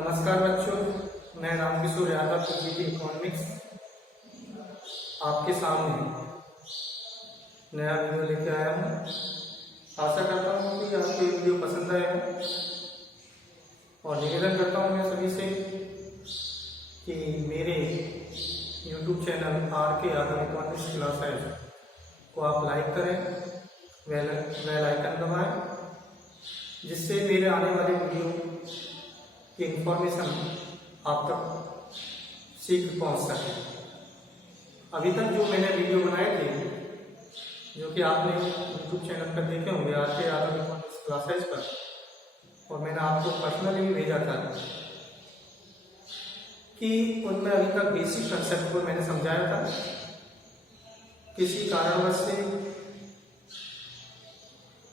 नमस्कार बच्चों, मैं रामकिशोर यादव पीजी इकोनॉमिक्स आपके सामने नया वीडियो लेके आया हूँ। आशा करता हूँ कि आपको ये वीडियो पसंद आएगा और निवेदन करता हूँ मैं सभी से कि मेरे YouTube channel RK Yadav economics classes को आप लाइक करें, बेल आइकन दबाएं, जिससे मेरे आने वाले वीडियो की इंफॉर्मेशन आप तक शीघ्र पहुंच सके। अभी तक जो मैंने वीडियो बनाए थे, जो कि आपने YouTube चैनल पर देखे होंगे RK यादव इकोनॉमिक्स क्लासेस पर, और मैंने आपको पर्सनली भी भेजा था कि उनमें अभी तक बेसिक कंसेप्ट को मैंने समझाया था। किसी कारणवश से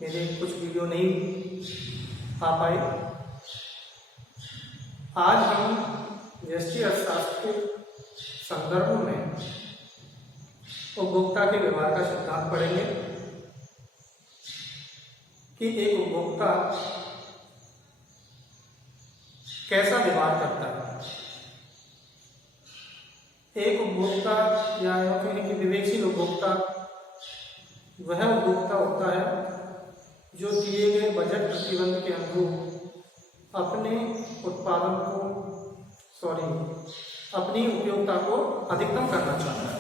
मेरे कुछ वीडियो नहीं आ पाए। आज हम व्यष्टि अर्थशास्त्र के संदर्भ में उपभोक्ता के व्यवहार का सिद्धांत पढ़ेंगे कि एक उपभोक्ता कैसा व्यवहार करता है। एक उपभोक्ता या कहें कि विवेकशील उपभोक्ता वह उपभोक्ता होता है जो दिए गए बजट प्रतिबंध के अनुरूप अपने उत्पादन को अपनी उपयोगिता को अधिकतम करना चाहता है।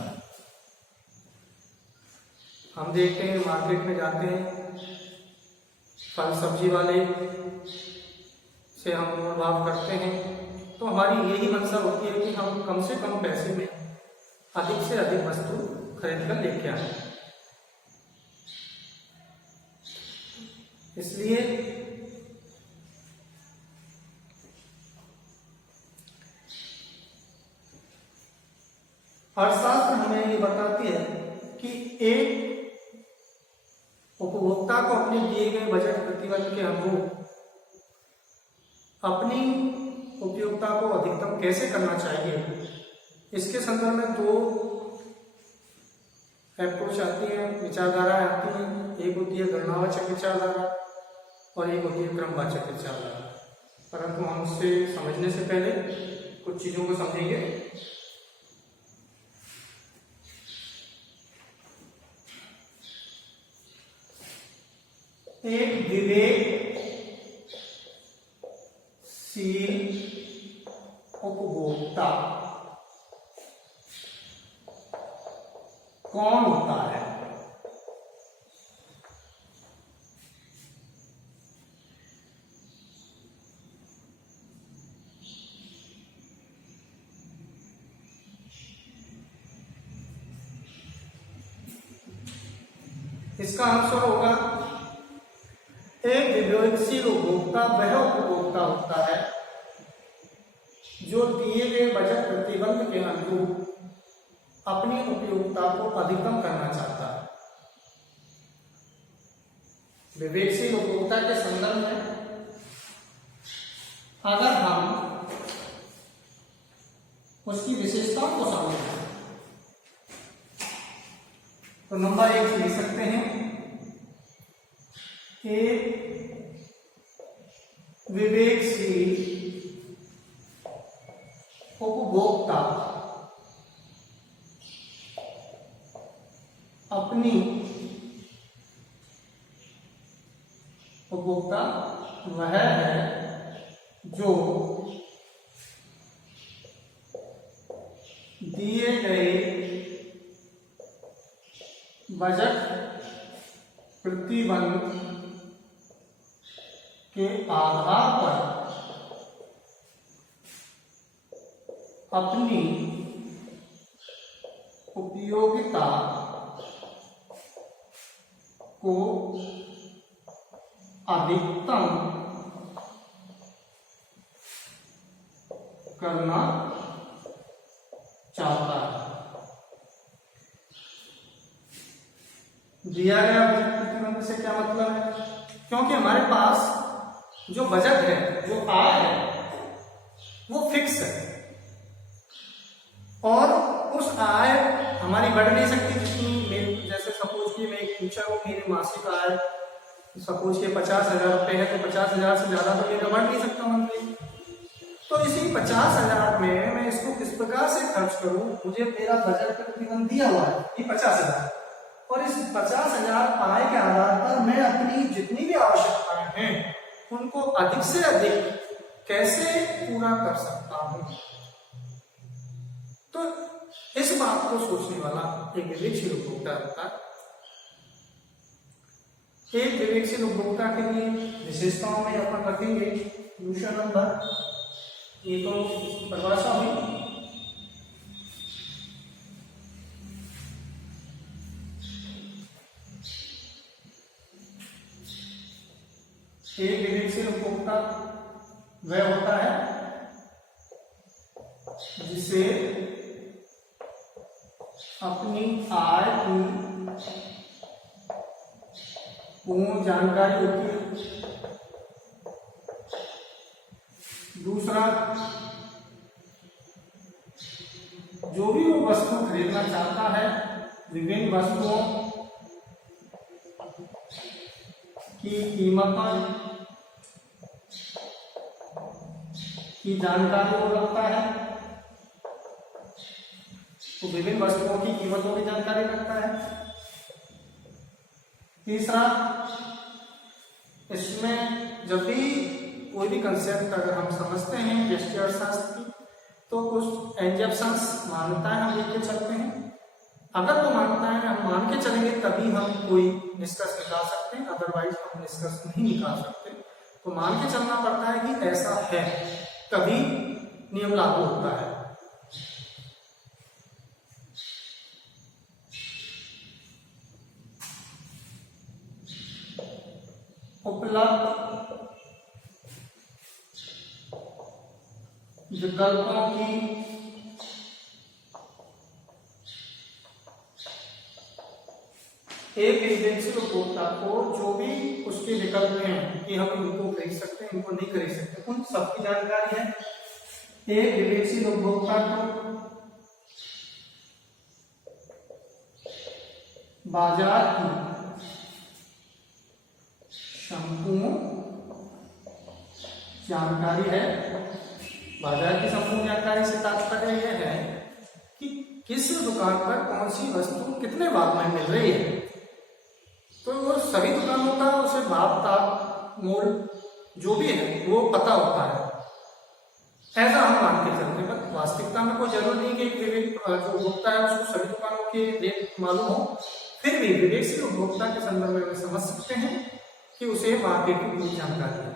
हम देखते हैं मार्केट में जाते हैं, फल सब्जी वाले से हम मोल भाव करते हैं, तो हमारी यही मंशा होती है कि हम कम से कम पैसे में अधिक से अधिक वस्तु खरीद कर लेके आए। इसलिए अर्थशास्त्र हमें ये बताती है कि एक उपभोक्ता को अपने दिए गए बजट प्रतिबंध के अनुरूप अपनी उपयोगिता को अधिकतम कैसे करना चाहिए, इसके संदर्भ में दो अप्रोच आती है, विचारधाराएं आती हैं। एक होती है गणनावाचक विचारधारा और एक होती है क्रमवाचक विचारधारा। परंतु हम उसे समझने से पहले कुछ चीजों को समझेंगे। एक विवेकशील उपभोक्ता कौन होता है? इसका आंसर होगा एक विवेकशील उपभोक्ता वह उपभोक्ता होता है जो दिए गए बजट प्रतिबंध के अनुरूप अपनी उपयोगिता को अधिकतम करना चाहता है। विवेकशील उपभोक्ता के संदर्भ में अगर हम उसकी विशेषताओं को समझें तो नंबर 1 लिख सकते हैं, एक विवेकशील उपभोक्ता अपनी उपभोक्ता वह है जो दिए गए बजट प्रतिबंध के आधार पर अपनी उपयोगिता को अधिकतम करना चाहता है। दिया गया बजट प्रतिबंध से क्या मतलब है? क्योंकि हमारे पास जो बजट है, जो आय है, वो फिक्स है और उस आय हमारी बढ़ नहीं सकती जितनी। जैसे सपोज कि मैं एक टीचर हूँ, मेरी मासिक आय सपोज के 50,000 रुपए है तो 50,000 से ज्यादा तो मेरा बढ़ नहीं सकता मंथली। तो इसी 50,000 में मैं इसको किस प्रकार से खर्च करूं, मुझे मेरा बजट प्रतिबंध दिया हुआ है ये 50,000, और इस 50,000 आय के आधार पर मैं अपनी जितनी भी आवश्यकताएं हैं उनको अधिक से अधिक कैसे पूरा कर सकता हूं। तो इस बात को सोचने वाला एक विवेकशील उपभोक्ता होता है। एक विवेकशील उपभोक्ता के लिए विशेषताओं में अपन रखेंगे दूसरा नंबर, ये तो इसकी परिभाषा हुई। एक विवेकशील उपभोक्ता वह होता है जिसे अपनी आय की पूर्ण जानकारी होती है। दूसरा, जो भी वो वस्तु खरीदना चाहता है विभिन्न वस्तुओं की कीमत की जानकारी वो रखता है, तो विभिन्न वस्तुओं की कीमतों की जानकारी रखता है। तीसरा, इसमें जब भी कोई भी कंसेप्ट अगर हम समझते हैं व्यष्टि अर्थशास्त्र की, तो कुछ एग्जम्पशंस मान्यताएं हम लेके चलते हैं। अगर वो मान्यताएं हम मान के चलेंगे तभी हम कोई निष्कर्ष निकाल सकते हैं, अदरवाइज हम निष्कर्ष नहीं निकाल सकते। तो मान के चलना पड़ता है कि ऐसा है, तभी नियम लागू होता है। उपलब्ध विकल्पों की एक विवेकशील उपभोक्ता को जो भी उसके विकल्प हैं कि हम इनको खरीद सकते हैं, इनको नहीं खरीद सकते, उन सबकी जानकारी है। एक विवेकशील उपभोक्ता को बाजार की संपूर्ण जानकारी है। बाजार की संपूर्ण जानकारी से तात्पर्य यह है कि किस दुकान पर कौन सी वस्तु कितने भाव में मिल रही है। तो वो सभी दुकानों का उसे भाव ताप मोल जो भी है वो पता होता है, ऐसा हम मान के चलते हैं। बट वास्तविकता में कोई जरूरी नहीं कि एक विवेक जो उपभोक्ता है उसको सभी दुकानों के रेट मालूम हो। फिर भी विवेकशील उपभोक्ता के संदर्भ में समझ सकते हैं कि उसे मार्केट की पूरी जानकारी है।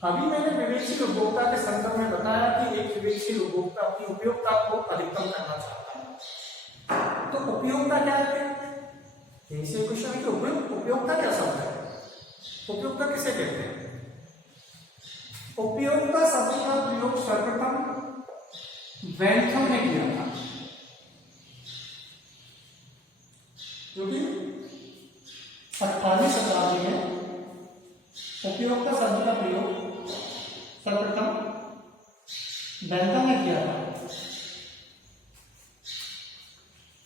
अभी मैंने विवेकशील उपभोक्ता के संदर्भ में बताया कि एक विवेकशील उपभोक्ता अपनी उपयोगिता को अधिकतम करना चाहता है। तो उपयोगिता क्या है? यही से क्वेश्चन है कि उपयोगिता क्या शब्द है? उपयोगिता किसे कहते हैं? उपयोगिता शब्द का प्रयोग सर्वप्रथम बेंथम ने किया था, जो कि 18वीं शताब्दी में उपयोगिता शब्द का प्रयोग सर्वप्रथम बेंथम ने किया था।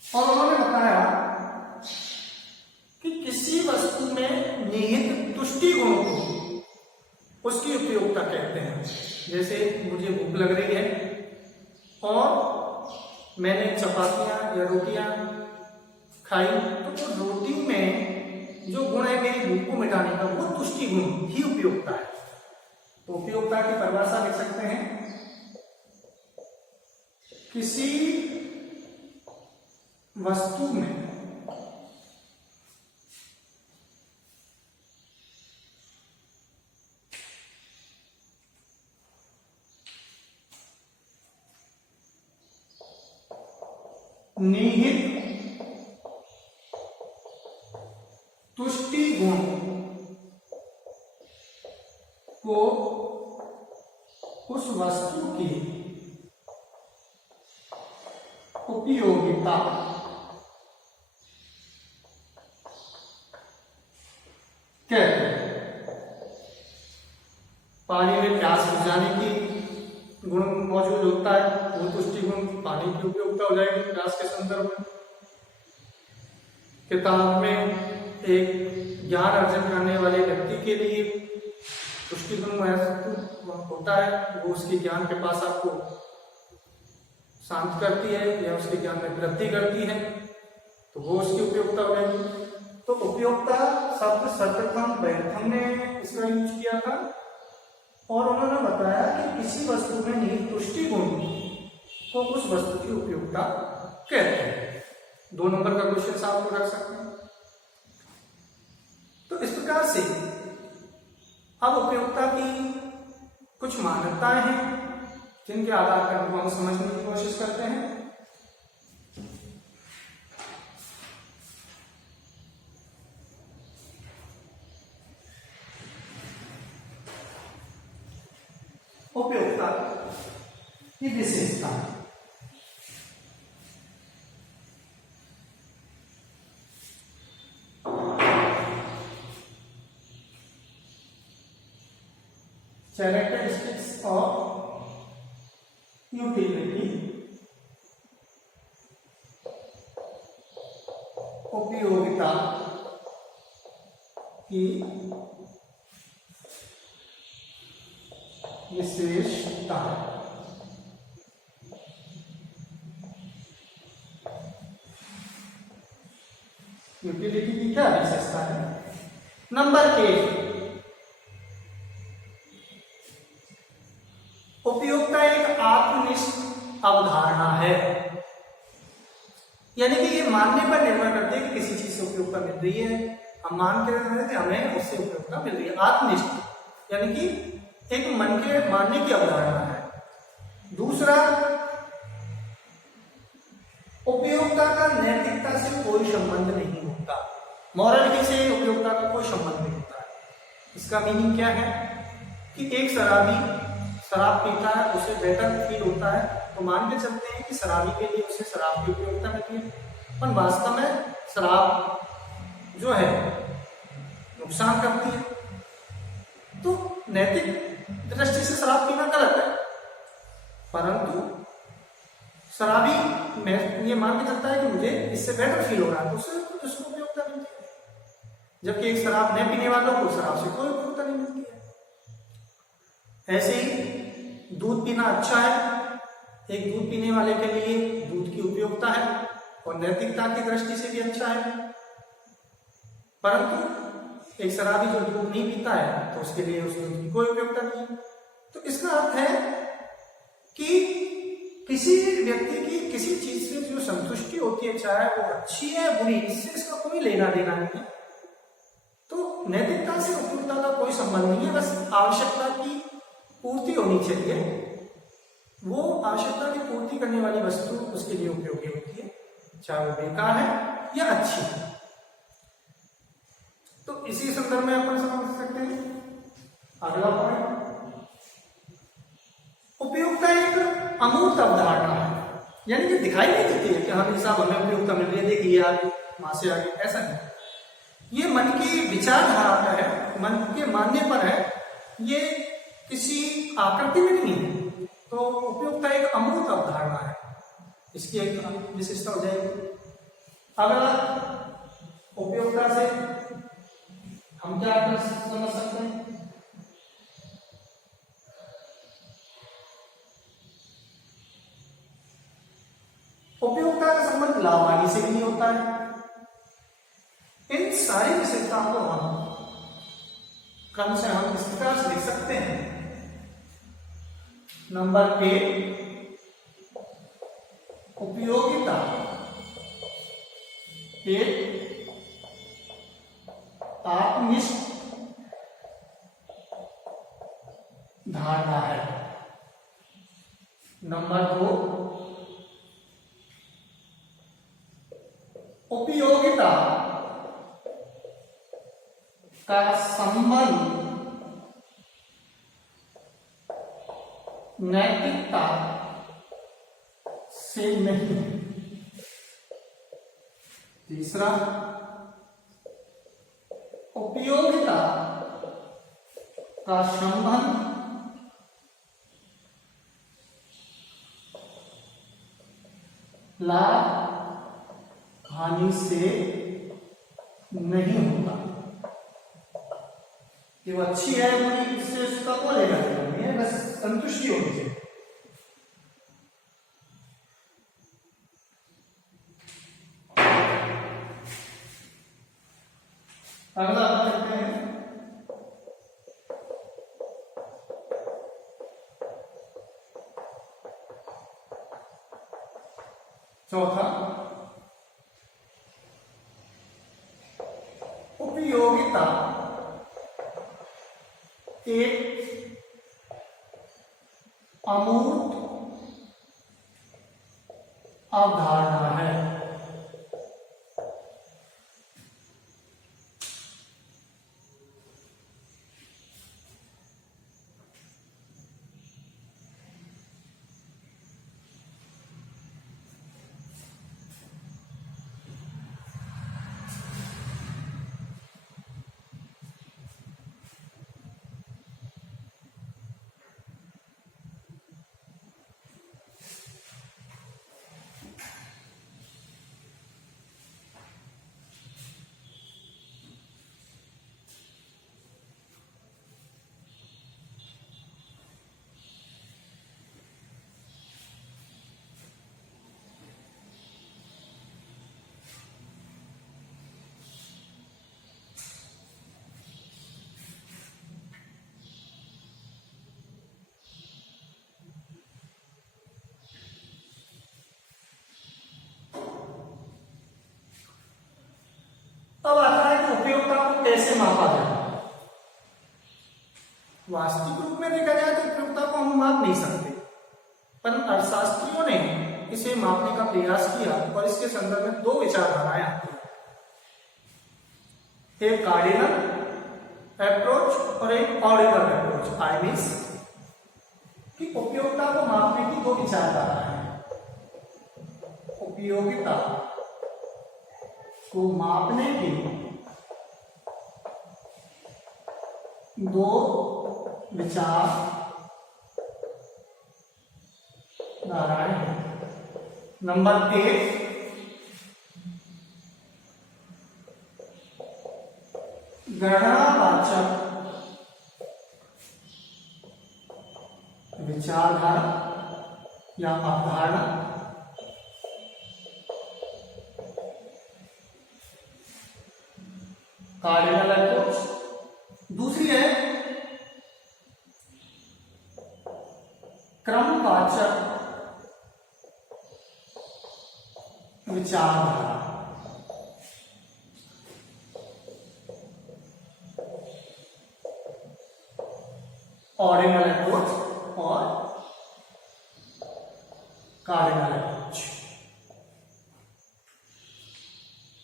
और उन्होंने बताया कि किसी वस्तु में निहित तुष्टि गुण को उसकी उपयोगिता कहते हैं। जैसे मुझे भूख लग रही है और मैंने चपातियां या रोटियां खाई, तो रोटी में जो गुण है मेरी भूख को मिटाने का, वो तुष्टि गुण ही उपयोगिता है। तो उपयोगिता की परिभाषा लिख सकते हैं, किसी वस्तु में निहित तुष्टि गुण को उस वस्तु की उपयोगिता कहते हैं। पानी में प्यास बुझाने की गुण मौजूद होता है, वो तुष्टि गुण पानी की उपयोगिता हो जाएगी प्यास के संदर्भ में। किताब में एक ज्ञान अर्जन करने वाले व्यक्ति के लिए तुष्टि गुण होता है, वो उसके ज्ञान के पास आपको शांत करती है या उसके ज्ञान में वृद्धि करती है, तो वो उसकी उपयोगिता हो जाएगी। तो उपयोगिता शब्द सर्वप्रथम बेंथम ने इसका यूज किया था और उन्होंने बताया कि किसी वस्तु में निहित तुष्टि गुण को उस वस्तु की उपयोगिता कहते हैं। 2 नंबर का क्वेश्चन आपको रख सकते हैं। तो इस प्रकार से अब उपयोगिता की कुछ मान्यताएं हैं जिनके आधार पर हम समझने की कोशिश करते हैं। उपयोगिता की विशेषता। कैरेक्टरिस्टिक्स ऑफ यूटिलिटी, उपयोगिता की विशेषता। यूटिलिटी की क्या विशेषता है? नंबर 1, उपयोगिता एक आत्मनिष्ठ अवधारणा है, यानी कि ये मानने पर निर्भर करती है कि किसी चीज से उपयोगिता मिल रही है। हम मान के रह रहे थे हमें उससे उपयोगिता मिल रही है। आत्मनिष्ठ यानी कि एक मन के मानने की अवधारणा है। दूसरा, उपयोगिता का नैतिकता से कोई संबंध नहीं होता, मॉरलिटी से उपयोगिता का कोई संबंध नहीं होता है। इसका मीनिंग क्या है कि एक शराबी शराब पीता है, उसे बेटर फील होता है, तो मान के चलते हैं कि शराबी के लिए उसे शराब की उपयोगिता मिलती है, पर वास्तव में शराब जो है नुकसान करती है। तो नैतिक दृष्टि से शराब पीना गलत है, परंतु शराबी में ये मान के चलता है कि मुझे इससे बेटर फील हो रहा है, तो उसको उपयोगिता मिलती है। जबकि एक शराब न पीने वालों को शराब से कोई उपयोगिता नहीं मिलती है। ऐसे ही दूध पीना अच्छा है, एक दूध पीने वाले के लिए दूध की उपयोगिता है और नैतिकता की दृष्टि से भी अच्छा है, परंतु एक शराबी जो दूध नहीं पीता है तो उसके लिए उस दूध की कोई उपयोगिता नहीं है। तो इसका अर्थ है कि किसी व्यक्ति की किसी चीज से जो संतुष्टि होती है, चाहे वो अच्छी है बुरी, इससे इसका कोई लेना देना नहीं है। तो नैतिकता से उपयोगिता का कोई संबंध नहीं है, बस आवश्यकता की पूर्ति होनी चाहिए। वो आवश्यकता की पूर्ति करने वाली वस्तु उसके लिए उपयोगी होती है, चाहे वो बेकार है या अच्छी है। तो इसी संदर्भ में अपन समझ सकते हैं। अगला पॉइंट, उपयोगिता एक अमूर्त अवधारणा है, यानी कि दिखाई नहीं देती है कि हाँ साहब हमें उपयोगिता मिल रही है, देखिए आगे वहां से आगे, ऐसा नहीं। ये मन की विचारधारा पर है, मन के मानने पर है, ये किसी आकृति में नहीं है। तो उपयोगिता एक अमूर्त अवधारणा है, इसकी एक विशेषता हो जाएगी। अगला, उपयोगिता से हम क्या समझ सकते हैं? उपयोगिता का संबंध लाभहानि से भी नहीं होता है। इन सारी विशेषताओं को हम क्रम से हम इस प्रकार से लिख सकते हैं। नंबर 1, उपयोगिता एक आत्मनिष्ठ धारणा है। नंबर 2, उपयोगिता का संबंध नैतिकता से नहीं। तीसरा, उपयोगिता का संबंध लाभ हानि से नहीं होता। ये वो अच्छी है, बुरी, इससे उसका को लेगा नहीं है, बस संतुष्टि होनी चाहिए। अगला बात करते हैं चौथा, उपयोगिता एक अमूर्त अवधारणा है। अब आता है कि उपयोगिता को कैसे मापा जाए। वास्तविक रूप में देखा जाए तो उपयोगिता को हम माप नहीं सकते, पर अर्थशास्त्रियों ने इसे मापने का प्रयास किया और इसके संदर्भ में दो विचारधाराएं आती हैं, एक कार्डिनल अप्रोच और एक ऑर्डिनल अप्रोच। आई मीन कि उपयोगिता को मापने की दो विचारधाराएं हैं। उपयोगिता को मापने की दो विचारधाराएं हैं। नंबर एक, गणनावाचक विचारधारा या अवधारणा। Cardinal approach. दूसरी है क्रमवाचक विचारधारा। ऑर्डिनल अप्रोच और कार्डिनल अप्रोच।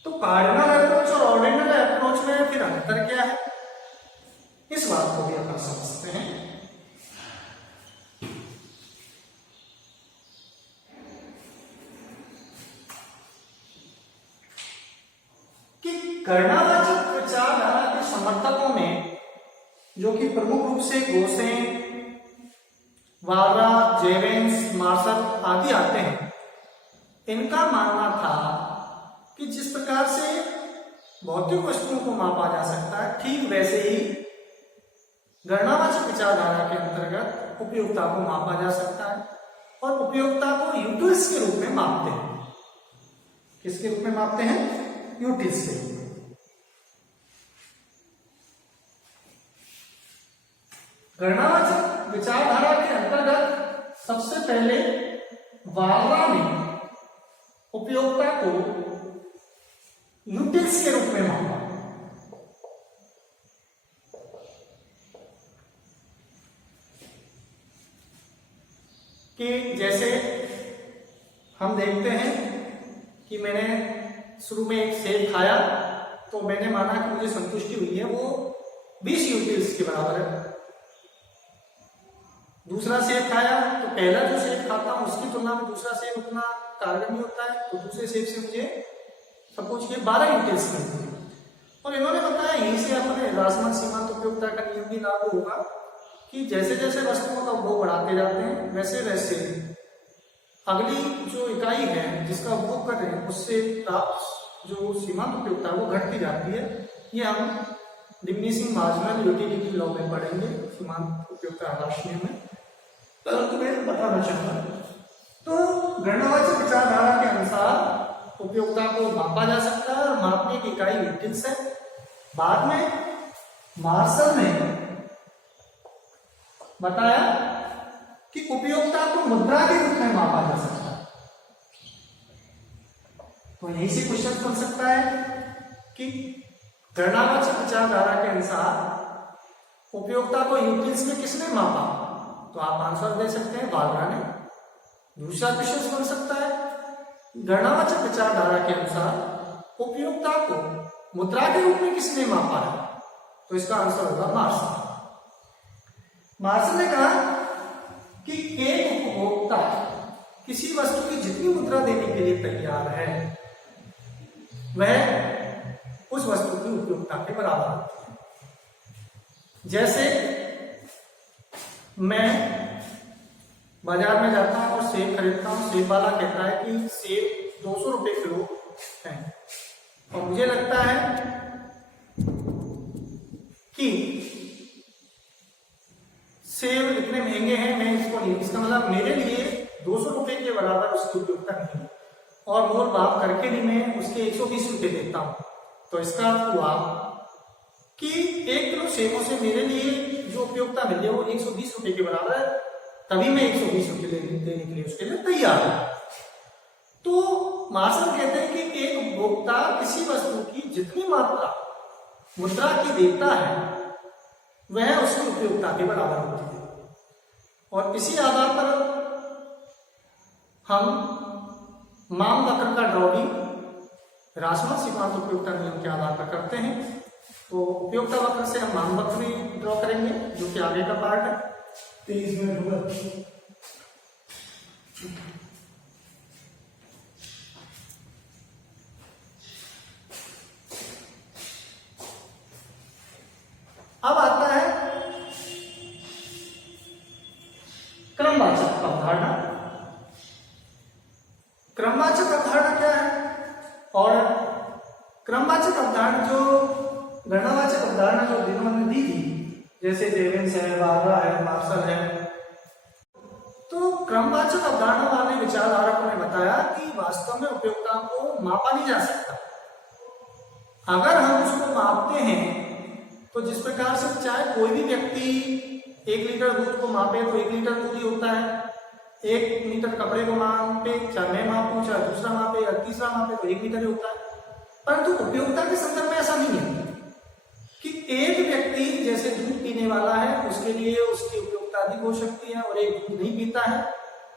तो कार्डिनल अप्रोच और ऑर्डिनल अप्रोच में फिर अंतर क्या है, इस बात को भी अपन समझते हैं। कि गणनावाचक विचारधारा के समर्थकों में, जो कि प्रमुख रूप से गोसेन, वालरा, जेवेंस, मार्शल आदि आते हैं, इनका मानना था कि जिस प्रकार से भौतिक वस्तुओं को मापा जा सकता है, ठीक वैसे ही गणनावाचक विचारधारा के अंतर्गत उपयोगिता को मापा जा सकता है, और उपयोगिता को यूटिल्स के रूप में मापते हैं। किसके रूप में मापते हैं? यूटिल्स के रूप में। गणनावाचक विचारधारा के अंतर्गत सबसे पहले वालरा ने उपयोगिता को यूटिल्स के रूप में मापा। कि जैसे हम देखते हैं कि मैंने शुरू में एक सेब खाया तो मैंने माना कि मुझे संतुष्टि हुई है, वो 20 यूटिल्स के बराबर है। दूसरा सेब खाया तो पहला जो सेब खाता हूँ उसकी तुलना में दूसरा सेब उतना कारगर नहीं होता है, तो दूसरे सेब से मुझे सपोज ये 12 यूनिट्स मिलती है। और इन्होंने बताया यहीं से अपने रासमल सीमांत उपयोगिता का नियम भी लागू होगा कि जैसे जैसे वस्तुओं का उपभोग बढ़ाते जाते हैं वैसे वैसे अगली जो इकाई है जिसका उपभोग कर रहे हैं उससे प्राप्त जो सीमांत उपयोगिता है वो घटती जाती है। ये हम डिमिनिशिंग मार्जिनल यूटिलिटी लॉ में पढ़ेंगे, सीमांत उपयोगिता ह्रास नियम में। परंतु मैं बताना चाहूंगा तो गणनावाचक विचारधारा के अनुसार उपयोगिता को मापा जा सकता है और मापने की इकाई यूनिट्स है। बाद में मार्शल ने बताया कि उपयोगिता को मुद्रा के रूप में मापा जा सकता है। तो यहीं से क्वेश्चन बन सकता है कि गणनावाचक विचारधारा के अनुसार उपयोगिता को यूटिल्स में किसने मापा, तो आप आंसर दे सकते हैं बालरा ने। दूसरा क्वेश्चन बन सकता है गणनावाचक विचारधारा के अनुसार उपयोगिता को मुद्रा के रूप में किसने मापा है, तो इसका आंसर होगा मार्शल। मार्शल ने कहा कि एक उपभोक्ता किसी वस्तु की जितनी मुद्रा देने के लिए तैयार है वह उस वस्तु की उपयोगिता के बराबर होती है। जैसे मैं बाजार में जाता हूं और सेब खरीदता हूं, सेब वाला कहता है कि सेब 200 रुपए किलो है और मुझे लगता है कि सेब इतने महंगे हैं, मैं इसको नहीं, इसका मतलब मेरे लिए 200 रुपए के बराबर उसकी उपयोगिता नहीं है और मोल भाव करके भी मैं उसके 120 रुपए देता हूं। तो इसका अर्थ हुआ कि 1 किलो सेबों से मेरे लिए जो उपयोगिता मिल रही है वो 120 रुपए के बराबर है, तभी मैं 120 रुपए देने के लिए उसके लिए तैयार हूं। तो मार्शल कहते हैं कि एक उपभोक्ता किसी वस्तु की जितनी मात्रा मुद्रा की देता है वह उसकी उपयोगिता के बराबर होती है। और इसी आधार पर हम मांग वक्र का ड्रॉ भी रासमल सीमांत उपयोगिता नियम के आधार पर करते हैं। तो उपयोगिता वक्र से हम मांग वक्र भी ड्रॉ करेंगे जो कि आगे का पार्ट है। 23 मिनट होगा। अब आता है क्रमवाचक अवधारणा। क्रमवाचक अवधारणा क्या है और क्रमवाचक अवधारणा जो गणनावाचक अवधारणा जो जिन्होंने दी थी जैसे जेवेंस है, बालरा है, मार्शल है, तो क्रमवाचक अवधारणा वाले विचारधारकों ने बताया कि वास्तव में उपयोगिता को मापा नहीं जा सकता। अगर हम उसको मापते हैं तो जिस प्रकार से चाहे कोई भी व्यक्ति 1 लीटर दूध को मापे तो 1 लीटर दूध ही होता है, 1 मीटर कपड़े को मापे, चाहे मैं मापूं चाहे दूसरा मापे या तीसरा मापे तो 1 मीटर ही होता है। परंतु उपयोगिता के संदर्भ में ऐसा नहीं है कि एक व्यक्ति जैसे दूध पीने वाला है उसके लिए उसकी उपयोगिता अधिक हो सकती है और एक दूध नहीं पीता है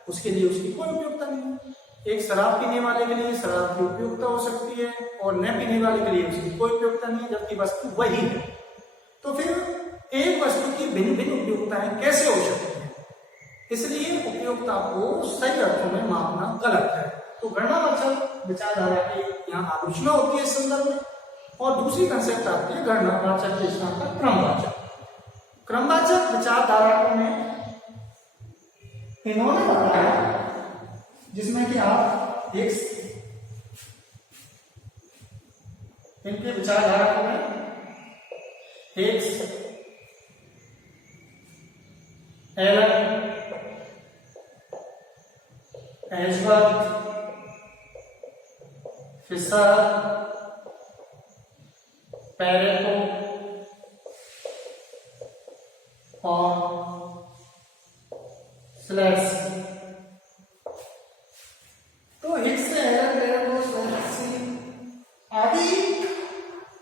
उसके लिए उसकी कोई उपयोगिता नहीं है। एक शराब पीने वाले के लिए शराब की उपयोगिता हो सकती है और न पीने वाले के लिए उसकी कोई उपयोगिता नहीं है, जबकि वस्तु वही है। तो फिर एक वस्तु की भिन्न भिन्न उपयोगिताएं कैसे हो सकती हैं? इसलिए उपयोगिता को सही अर्थों में मापना गलत है। तो गणनावाचक विचारधारा की यहाँ आलोचना होती है इस संदर्भ में। और दूसरी कंसेप्ट आती है गणनावाचक के स्थान पर क्रमवाचक। क्रमवाचक विचारधारा में इन्होंने बताया जिसमें कि आप एक इनके विचारधारा को में Higgs, Allen, Ashworth, Fisher, Pareto और स्लेट्स। तो हिग्स, एलन, पेरेटो, स्लेट्स आदि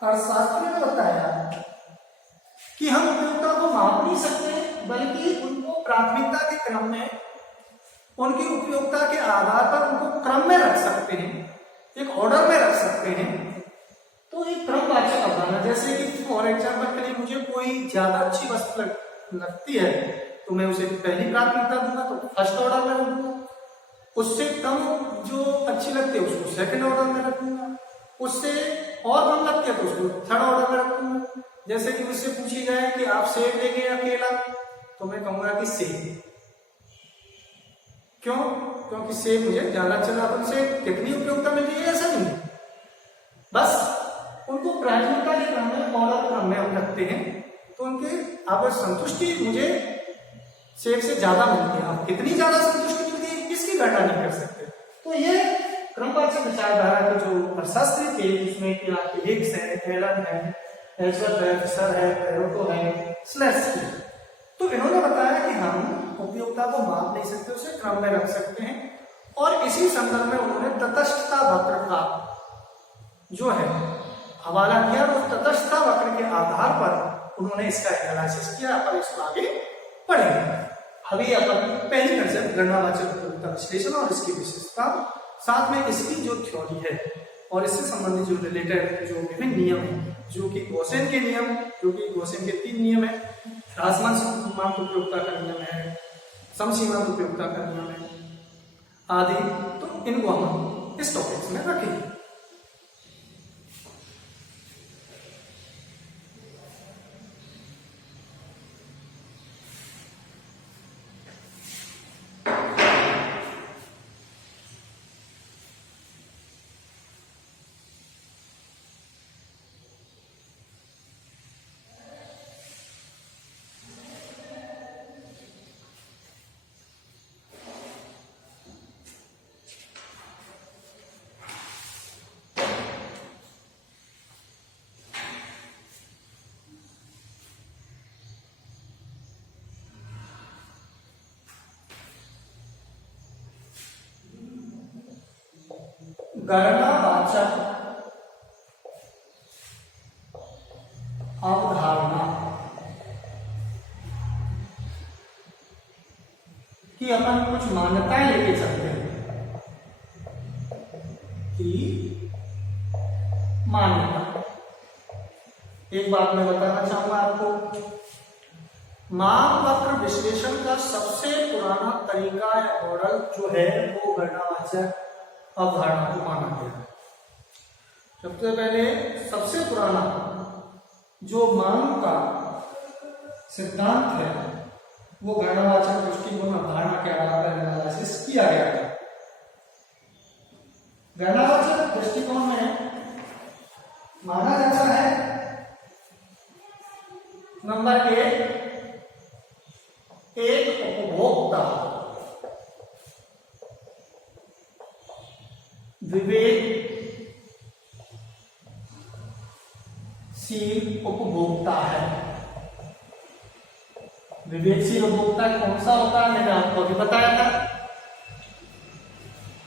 अर्थशास्त्रियों ने बताया कि हम उपयोगिता को माप नहीं सकते बल्कि उनको प्राथमिकता के क्रम में उनकी उपयोगिता के आधार पर उनको क्रम में रख सकते हैं, एक ऑर्डर में रख सकते हैं। तो एक क्रमवाचक अवधारणा जैसे कि फॉर एग्जाम्पल के लिए मुझे कोई ज्यादा अच्छी वस्तु लगती है तो मैं उसे पहली प्राथमिकता दूंगा, तो फर्स्ट ऑर्डर में रखूंगा। उससे कम जो अच्छी लगती है उसको सेकंड ऑर्डर में रखूंगा, उससे और कम लगती है तो उसको थर्ड ऑर्डर में रखूंगा। जैसे कि मुझसे पूछी जाए कि आप सेब लेंगे या केला, तो मैं कहूंगा कि सेब। क्यों? क्योंकि सेब मुझे ज्यादा अच्छा लगा। उनसे कितनी उपयोगिता मिल रही है ऐसा नहीं, बस उनको प्राथमिकता के क्रम में, ऑर्डर क्रम में हम रखते हैं, तो उनके अब संतुष्टि मुझे सेब से ज्यादा मिलती है। अब कितनी ज्यादा संतुष्टि मिलती है इसकी गणना नहीं कर सकते। तो ये क्रमवाचक विचारधारा के जो अर्थशास्त्री थे, जिसमें कि आपके हिग्स है, एलन है, एल्सवर्थ है, फिशर है, पेरेटो है, स्लेट्सकी, तो इन्होंने बताया कि हम उपयोगिता को माप नहीं सकते, उसे क्रम में रख सकते हैं। और इसी संदर्भ में उन्होंने तटस्थता वक्र का जो है हवाला दिया, और तटस्थता वक्र के आधार पर उन्होंने इसका एनालिसिस किया। अपन इसको आगे पढ़ेंगे। अभी अपन पहली नजर गणनावाचक उपयोगिता विश्लेषण और इसकी विशेषता, साथ में इसकी जो थ्योरी है और इससे संबंधित जो रिलेटेड जो विभिन्न नियम है, जो कि गॉसेन के नियम, जो कि गॉसेन के 3 नियम है, ह्रासमान सीमांत उपयोगिता का नियम है, समसीमांत उपयोगिता का नियम है आदि, तो इनको हम इस टॉपिक में रखेंगे। गणनावाचक अवधारणा की अपन कुछ मान्यताएं लेके चलते हैं कि मान्यता, एक बात मैं बताना चाहूंगा आपको, माप वक्र विश्लेषण का सबसे पुराना तरीका या मॉडल जो है वो गणनावाचक अवधारणा को माना गया है। सबसे पहले सबसे पुराना जो मांग का सिद्धांत है वो गणनावाचक दृष्टिकोण अवधारणा के आधार पर एनालिसिस किया गया था। गणनावाचक दृष्टिकोण में माना जाता है नंबर एक उपभोक्ता विवेकशील उपभोक्ता है। विवेकशील उपभोक्ता कौन सा होता है मैंने आपको अभी बताया था।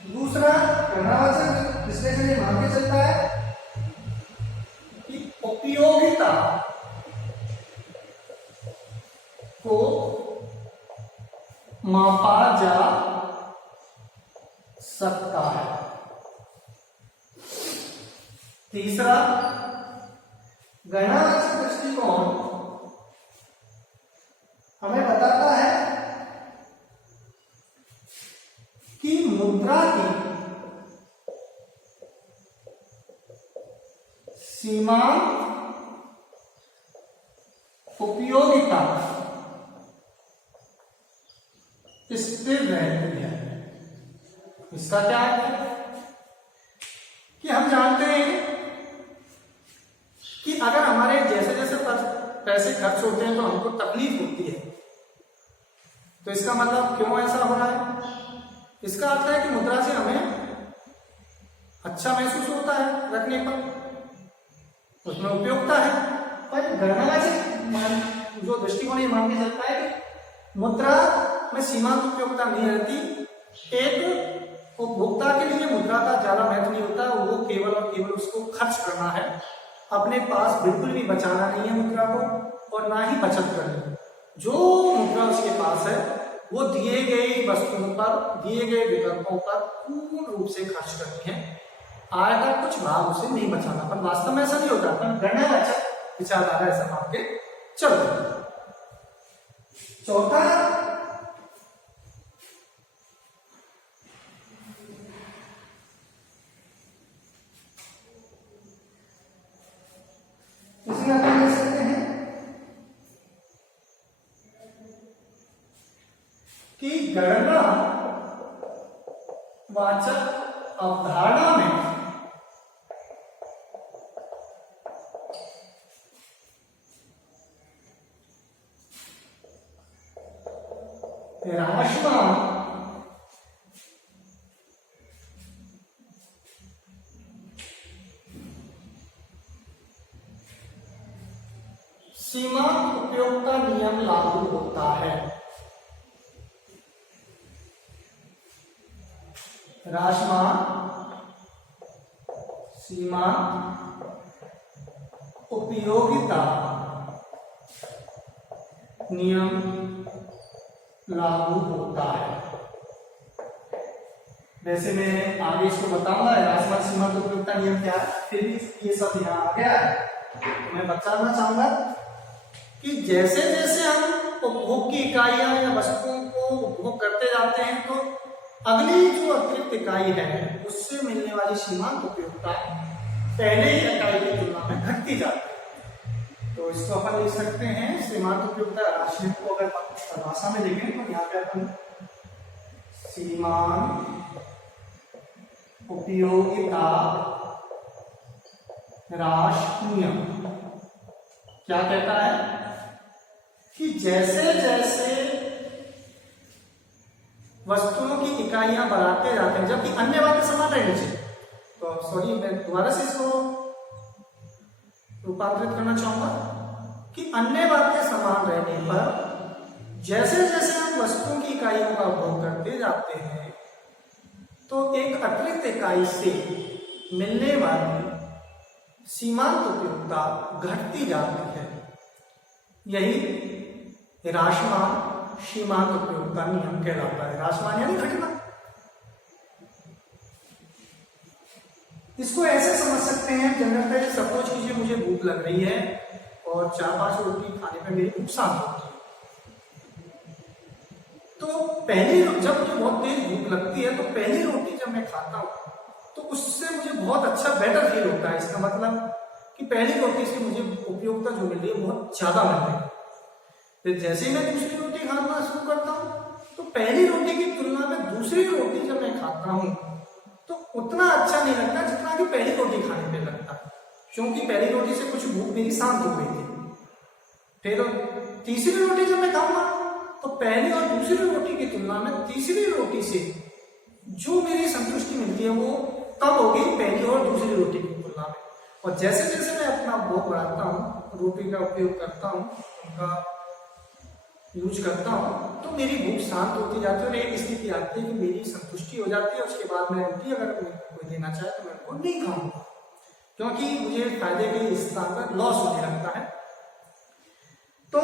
दूसरा, गणनावाचक विश्लेषण ये मान के चलता है कि उपयोगिता को मापा जा सकता है। तीसरा, गणनावाचक दृष्टिकोण हमें बताता है कि मुद्रा की सीमांत उपयोगिता स्थिर रहती है। इसका क्या है कि हम जानते हैं कि अगर हमारे जैसे जैसे पैसे खर्च होते हैं तो हमको तकलीफ होती है, तो इसका मतलब क्यों ऐसा हो रहा है? इसका अर्थ है कि मुद्रा से हमें अच्छा महसूस होता है रखने पर, उसमें उपयोगिता है। पर गणनावाचक जो दृष्टिकोण ये मान के चलता है कि मुद्रा में सीमांत उपयोगिता नहीं रहती। एक उपभोक्ता के लिए मुद्रा का ज्यादा महत्व नहीं होता, वो केवल और केवल उसको खर्च करना है, अपने पास बिल्कुल भी बचाना नहीं है मुद्रा को, और ना ही बचत करनी। जो मुद्रा उसके पास है वो दिए गए वस्तुओं पर, दिए गए विकल्पों पर पूर्ण रूप से खर्च करनी है। आय का कुछ भाग उसे नहीं बचाना। पर वास्तव में ऐसा नहीं होता, पर गणनावाचक विचारधारा ऐसा मान के चलते। चौथा, इसमें अपन ले सकते हैं कि गणना वाचक अवधारणा में ह्रासमान सीमांत उपयोगिता नियम लागू होता है। ह्रासमान सीमांत उपयोगिता नियम लागू होता है। वैसे मैं आगे इसको बताऊंगा ह्रासमान सीमांत उपयोगिता नियम क्या है, फिर भी ये सब यहाँ आ गया है। तो मैं बताना चाहूंगा कि जैसे जैसे हम उपभोग की इकाइयां या वस्तुओं को उपभोग करते जाते हैं तो अगली जो अतिरिक्त इकाई है उससे मिलने वाली सीमांत उपयोगिता पहले ही इकाई की तुलना में घटती जाती है। तो इसको अपन लिख सकते हैं सीमांत उपयोगिता राशि को अगर भाषा में देखें तो यहाँ पे अपन सीमांत उपयोगिता राशि नियम क्या कहता है कि जैसे जैसे वस्तुओं की इकाइयां बढ़ाते जाते हैं जबकि अन्य बातें समान रहनी चाहिए। तो सॉरी मैं दोबारा से इसको रूपांतरित करना चाहूंगा कि अन्य बातें समान रहने पर जैसे जैसे हम वस्तुओं की इकाइयों का उपभोग करते जाते हैं तो एक अतिरिक्त इकाई से मिलने वाली सीमांत उपयोगिता घटती जाती है। यही ह्रासमान सीमांत उपयोगिता नियम कहलाता है। ह्रासमान यानी घटना। इसको ऐसे समझ सकते हैं, जनरल सपोज कीजिए मुझे भूख लग रही है और 4-5 रोटी खाने पे मेरी भूख शांत होती है। तो पहली जब मुझे बहुत तेज भूख लगती है तो पहली रोटी जब मैं खाता हूं तो उससे मुझे बहुत अच्छा बेटर फील होता है। इसका मतलब कि पहली रोटी से मुझे उपयोगिता जो मिल रही है बहुत ज्यादा मिल रही है। फिर जैसे ही मैं दूसरी रोटी खाना शुरू करता हूं तो पहली रोटी की तुलना में दूसरी रोटी जब मैं खाता हूं तो उतना अच्छा नहीं लगता जितना कि पहली रोटी खाने पे लगता है, क्योंकि पहली रोटी से कुछ भूख मेरी शांत हो गई थी। फिर तीसरी रोटी जब मैं खाऊंगा तो पहली और दूसरी रोटी की तुलना में तीसरी रोटी से जो मेरी संतुष्टि मिलती है वो कम होगी पहली और दूसरी रोटी की तुलना में। और जैसे जैसे मैं अपना उपभोग बढ़ाता हूँ, रोटी का उपयोग करता हूँ, उनका यूज करता हूँ, तो मेरी भूख शांत होती जाती है और एक स्थिति आती है कि मेरी संतुष्टि हो जाती है। उसके बाद मैं रोटी अगर कोई देना चाहे तो मैं उनको नहीं खाऊंगा, क्योंकि मुझे फायदे के स्थान पर लॉस होने लगता है। तो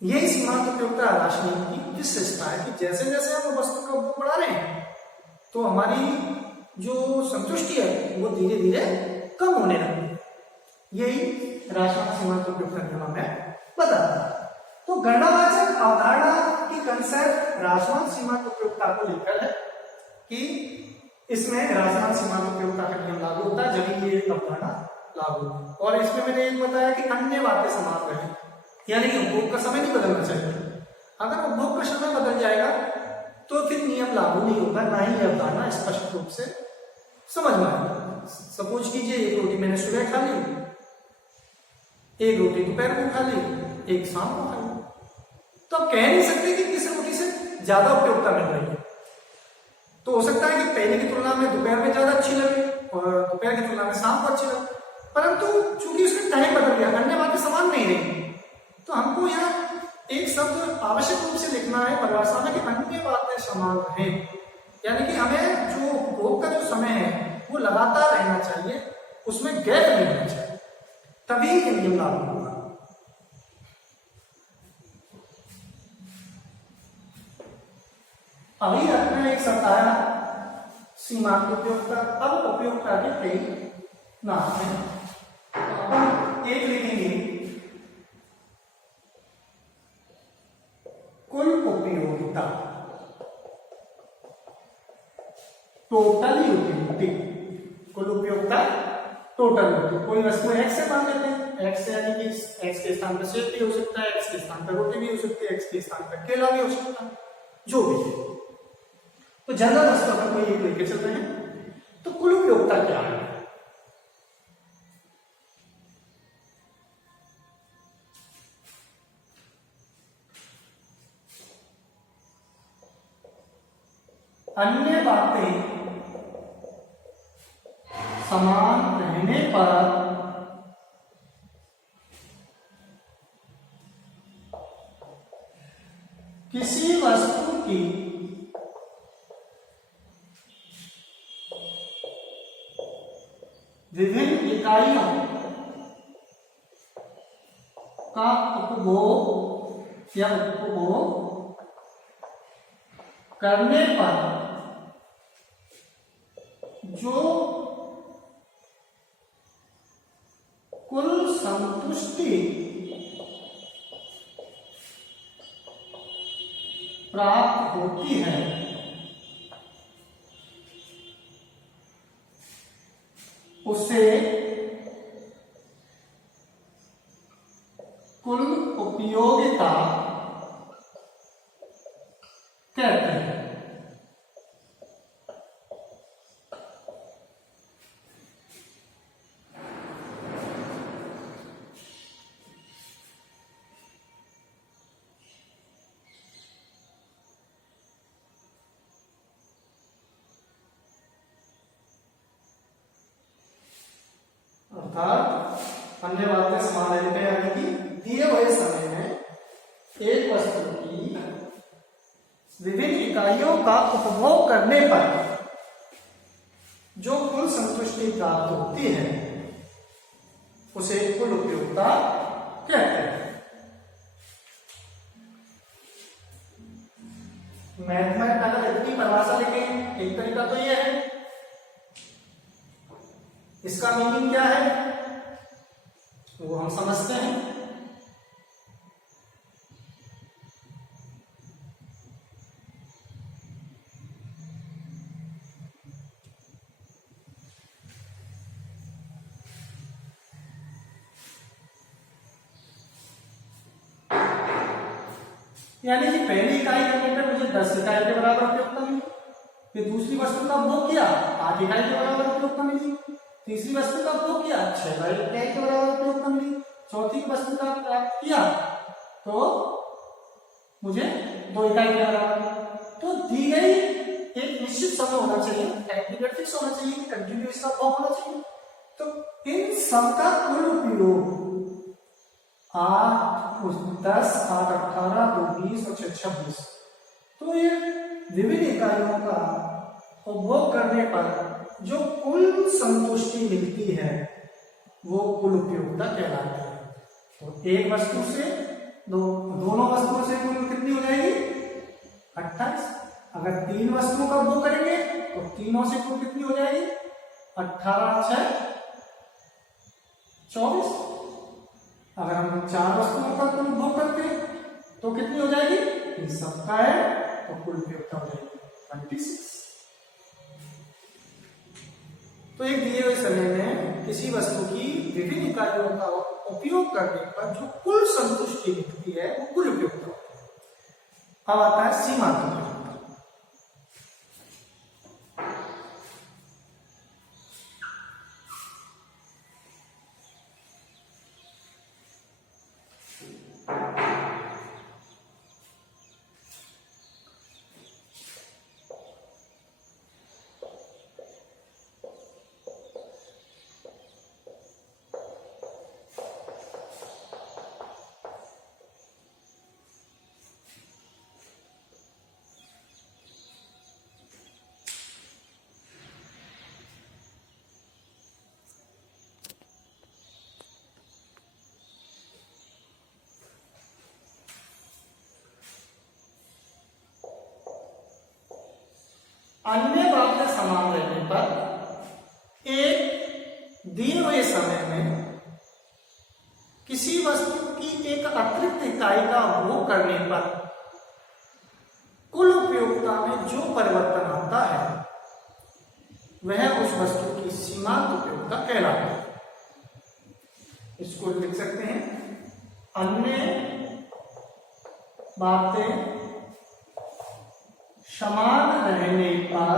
यही सीमांत उपयोगिता राशि की विशेषता है कि जैसे जैसे हम वस्तु का उपभोग बढ़ा रहे हैं तो हमारी जो संतुष्टि है वो धीरे धीरे कम होने लगती है। यही राशि सीमांत उपयोगिता नियम में बताता है। तो गणनावाचक अवधारणा की कंसेप्ट ह्रासमान सीमांत उपयोगिता को लेकर है कि इसमें ह्रासमान सीमांत उपयोगिता का नियम लागू होता है जब ये अवधारणा लागू होती है। और इसमें मैंने एक बताया कि अन्य बातें समान रहे, यानी कि उपभोग का समय नहीं बदलना चाहिए। अगर उपभोग का समय बदल जाएगा तो फिर नियम लागू नहीं होगा, ना ही यह अवधारणा स्पष्ट रूप से समझ में आएगा। सपोज कीजिए एक रोटी मैंने सुबह खा ली, एक रोटी दोपहर को खा ली, एक शाम को खा ली, तो आप कह नहीं सकते कि किस रोटी से ज्यादा उपयोगिता मिल रही है। तो हो सकता है कि पहले की तुलना में दोपहर में ज्यादा अच्छी लगे और दोपहर की तुलना में शाम को अच्छी लगे, परंतु चूंकि उसमें टाइम बदल गया, अन्य बातें समान नहीं रही, तो हमको यहाँ एक शब्द आवश्यक रूप से लिखना है परिभाषा में कि अन्य बातें समान रहे, यानी कि हमें जो उपभोग का जो समय है वो लगातार रहना चाहिए, उसमें गैप नहीं होना चाहिए, तभी ये नियम लागू होगा। अभी अपने एक शब्द आया सीमांत उपयोगिता। अब उपयोगिता के कई नाम हैं, तो अपन एक लिखेंगे उपयोगिता, टोटल यूटिलिटी, कुल उपयोगिता टोटल यूटिलिटी। कोई वस्तु एक्स से मान लेते हैं, एक्स यानी कि एक्स के स्थान पर सेब भी हो सकता है, एक्स के स्थान पर रोटी भी हो सकती है, एक्स के स्थान पर केला भी हो सकता है, जो भी है। तो जनरल वस्तु अपन कोई एक लेके चल रहे हैं, तो कुल उपयोगिता क्या है? अन्य बातें समान रहने पर किसी वस्तु की विभिन्न इकाइयों का उपभोग या उपभोग करने पर जो कुल संतुष्टि प्राप्त होती है उसे कुल उपयोगिता कहते हैं। अर्थात अन्य बातें समान रहने पर, यानी कि दिए हुए समय में एक वस्तु की विभिन्न इकाइयों का उपभोग करने पर जो कुल संतुष्टि प्राप्त होती है उसे कुल उपयोगिता कहते हैं। मैथ में अगर इतनी परिभाषा लिखें, एक तरीका तो यह है, इसका मीनिंग क्या है वो हम समझते हैं। यानी कि पहली इकाई करने पर मुझे 10 इकाई के बराबर उपयोगिता मिली, फिर दूसरी वस्तु का उपभोग किया 8 इकाई के बराबर उपयोगिता मिली, तीसरी वस्तु का उपभोग किया 6 इकाई के बराबर उपयोगिता मिली, चौथी वस्तु का प्राप्त किया तो मुझे 2 इकाई के बराबर। तो दी गई एक निश्चित समय होना चाहिए, टाइम पीरियड फिक्स होना चाहिए कि कंटिन्यूअस का उपभोग होना चाहिए। तो इन सब का कुल उपयोग 8 10 8 18 2 20 और 6 26, तो ये विभिन्न इकाइयों का उपभोग करने पर जो कुल संतुष्टि मिलती है वो कुल उपयोगिता कहलाती है। तो एक वस्तु से दोनों वस्तुओं से कुल कितनी हो जाएगी 28। अगर 3 वस्तुओं का उपभोग करेंगे तो तीनों से कुल कितनी हो जाएगी 18 6 24। अगर हम 4 वस्तुओं का कुल उपभोग करते हैं तो कितनी हो जाएगी, इन सबका है तो कुल उपयोगिता हो जाएगी 26। तो एक दिए हुए समय में किसी वस्तु की विभिन्न इकाइयों का उपयोग करने पर जो कुल संतुष्टि मिलती है वो कुल उपयोगिता होती है। अब आता है सीमांत उपयोगिता। अन्य बातें समान रहने पर एक दिए हुए समय में किसी वस्तु की एक अतिरिक्त इकाई का उपभोग करने पर उपयोगिता में जो परिवर्तन आता है वह उस वस्तु की सीमांत उपयोगिता कहलाती है। इसको लिख सकते हैं, अन्य बातें समान रहने पर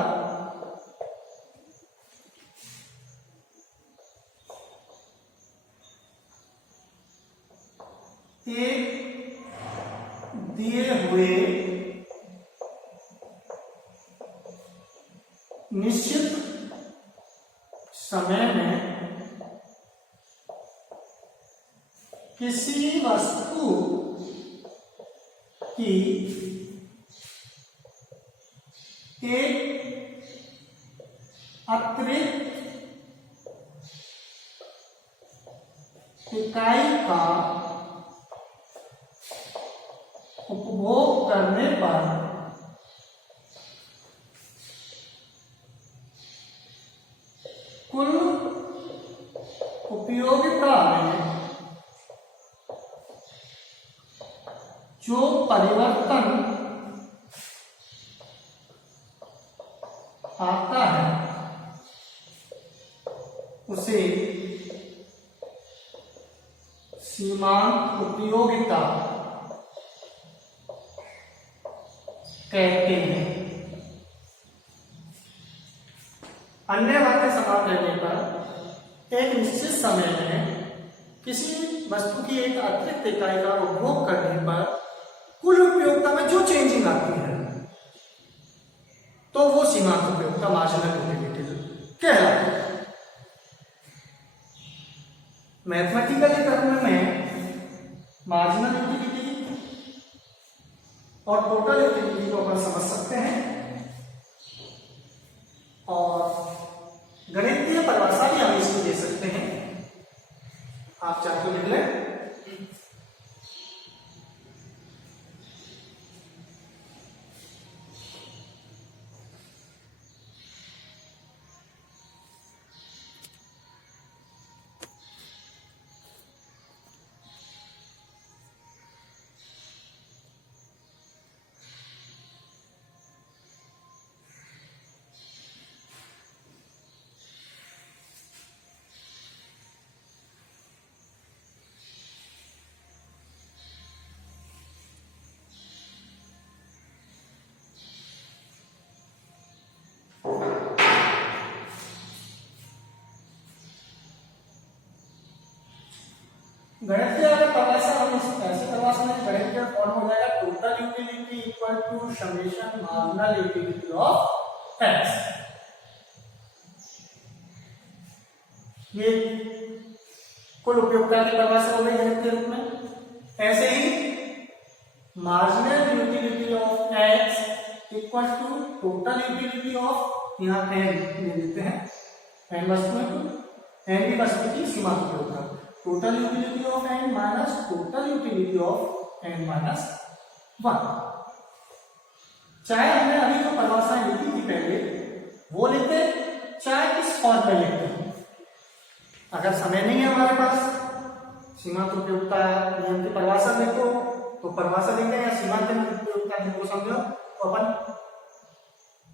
एक दिए हुए निश्चित समय में किसी वस्तु की एक अतिरिक्त इकाई का उपभोग करने पर कुल उपयोगिता में जो परिवर्तन आता है उसे सीमांत उपयोगिता कहते हैं। अन्य बातें समान रहने पर एक निश्चित समय में किसी वस्तु की एक अतिरिक्त इकाई का उपभोग करने पर कुल उपयोगिता में जो चेंजिंग आती है तो वो सीमांत उपयोगिता मार्जिनल यूटिलिटी कहलाती है। मैथमेटिकली टर्म में मार्जिनल यूटिलिटी और टोटल यूटिलिटी को अपन समझ सकते हैं और गणितीय परिभाषा भी हम इसको दे सकते हैं। आप चाहे तो लिख लें। गणितीय अगर परिभाषा हम ऐसे परिभाषा में गणितीय फॉर्म हो जाएगा total utility equal to summation marginal utility of X. ये कुल उपयोगिता की परिभाषा हो गई गणितीय रूप में। ऐसे ही marginal utility of X equal to total utility of, यहाँ एन ले लेते हैं, एन वस्तु की सीमांत उपयोगिता, total utility of n minus total utility of n minus 1। चाहे हमने अभी जो परिभाषाएं लिखी थी पहले वो लिखते, चाहे इस फॉर्म में लिखते। अगर समय नहीं है हमारे पास सीमांत उपयोगिता नियम की परिभाषा देखो तो परिभाषा लिखते हैं, या सीमांत उपयोगिता नियम को समझो तो अपन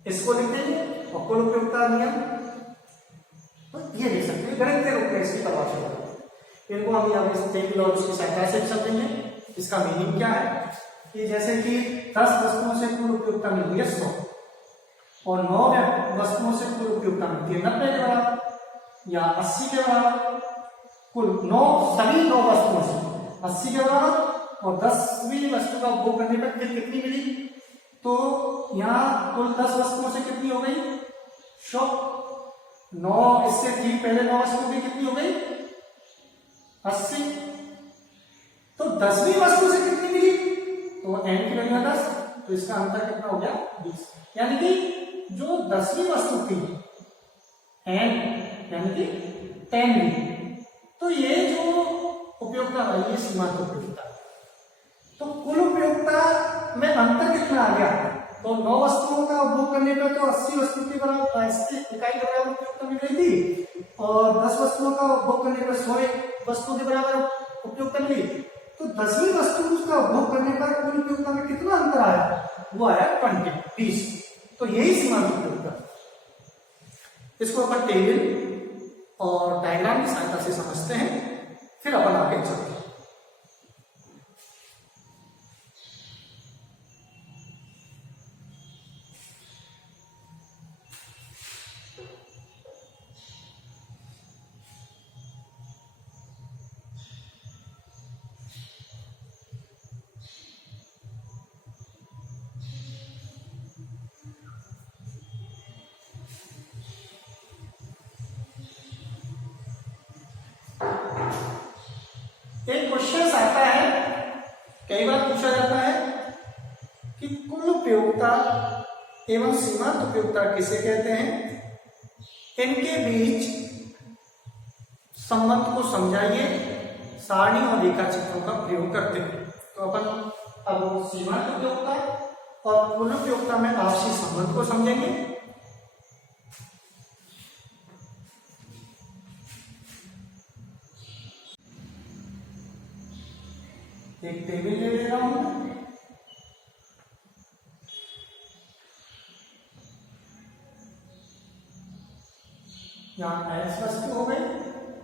इसको लिख देंगे और कुल उपयोगिता नियम तो ये लिख सकते हैं। गणितीय रूप में इसकी परिभाषा इनको हम यहाँ पे की सहायता से समझेंगे। इसका मीनिंग क्या है कि जैसे कि 10 वस्तुओं से कुल उपयोगिता मिलती है 100 और 9 वस्तुओं से कुल उपयोगिता मिलती है 90 के बराबर या 80 के बराबर। कुल सभी 9 वस्तुओं से 80 के बराबर और 10वीं वस्तु का उपभोग करने पर कितनी मिली, तो यहाँ कुल 10 वस्तुओं से कितनी हो गई 100। 9 इससे ठीक पहले 9 वस्तुओं की कितनी हो गई 80। तो 10वीं वस्तु से कितनी मिली, तो n की वैल्यू 10, तो इसका अंतर कितना हो गया 20। यानी कि जो 10वीं वस्तु थी n यानी कि 10 मिली, तो ये जो उपयोगिता है ये सीमांत उपयोगिता। तो कुल उपयोगिता में अंतर कितना आ गया, तो 9 वस्तुओं का उपभोग करने पर तो 80 वस्तु के बराबर 80 इकाई के बराबर उपयोगिता मिल रही थी और 10 वस्तुओं का उपभोग करने पर 100 वस्तु के बराबर उपयोगिता मिली। तो 10वीं वस्तु का उपभोग करने पर कुल उपयोगिता में कितना अंतर आया, वो आया 20। तो यही सीमांत उपयोगिता, इसको अपन टेबल और डायग्राम की सहायता से समझते हैं, फिर अपन आगे चलते हैं। एक क्वेश्चन आता है, कई बार पूछा जाता है कि कुल उपयोगिता एवं सीमांत उपयोगिता किसे कहते हैं, इनके बीच संबंध को समझाइए सारणी और रेखा चित्रों का प्रयोग करते हैं। तो अपन अब सीमांत उपयोगिता और कुल उपयोगिता में आपसी संबंध को समझेंगे। एक टेबल ले रहा हूं, यहाँ एक्स वस्तु हो गई,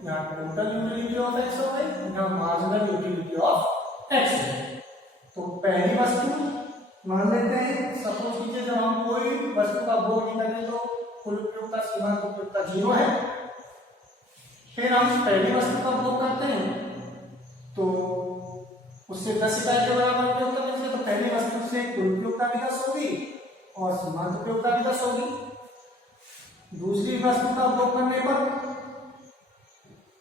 यहाँ टोटल यूटिलिटी ऑफ एक्स हो गई, यहाँ मार्जिनल यूटिलिटी ऑफ एक्स हो गई। तो पहली वस्तु मान लेते हैं, सपोज कीजिए जब हम कोई वस्तु का भोग नहीं करें तो कुल उपयोगिता सीमांत उपयोगिता 0 है। फिर हम पहली वस्तु का भोग करते हैं तो उससे 10 इकाई के बराबर उपयोगिता मिलती है, तो पहली वस्तु से कुल उपयोगिता भी 10 होगी और सीमांत उपयोगिता भी 10 होगी। दूसरी वस्तु का उपयोग करने पर